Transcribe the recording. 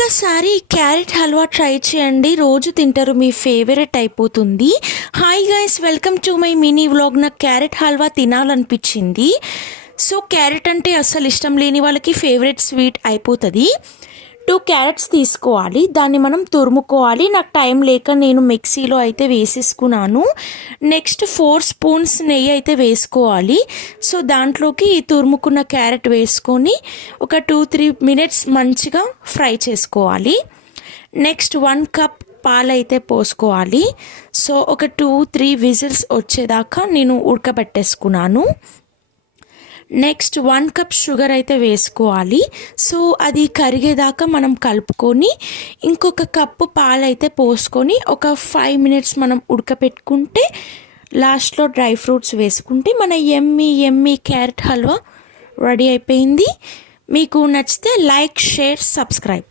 ఒక్కసారి carrot halwa try చేయండి, రోజు తింటారు, మీ ఫేవరెట్ అయిపోతుంది. Hi guys, welcome to my mini vlog. నాకు క్యారెట్ హల్వా తినాలనిపించింది. సో క్యారెట్ అంటే అస్సలు ఇష్టం లేని వాళ్ళకి ఫేవరెట్ స్వీట్ అయిపోతుంది. 2 క్యారెట్స్ తీసుకోవాలి, దాన్ని మనం తురుముకోవాలి. నాకు టైం లేక నేను మిక్సీలో అయితే వేసేసుకున్నాను. నెక్స్ట్ 4 స్పూన్స్ నెయ్యి అయితే వేసుకోవాలి. సో దాంట్లోకి ఈ తురుముకున్న క్యారెట్ వేసుకొని ఒక 2-3 మినిట్స్ మంచిగా ఫ్రై చేసుకోవాలి. నెక్స్ట్ 1 కప్ పాలు అయితే పోసుకోవాలి. సో ఒక 2-3 విజిల్స్ వచ్చేదాకా నేను ఉడకబెట్టేసుకున్నాను. నెక్స్ట్ 1 కప్ షుగర్ అయితే వేసుకోవాలి. సో అది కరిగేదాకా మనం కలుపుకొని ఇంకొక కప్పు పాలు అయితే పోసుకొని ఒక 5 మినిట్స్ మనం ఉడకపెట్టుకుంటే లాస్ట్లో డ్రై ఫ్రూట్స్ వేసుకుంటే మన యమ్మీ క్యారెట్ హల్వా రెడీ అయిపోయింది. మీకు నచ్చితే లైక్, షేర్, సబ్స్క్రైబ్.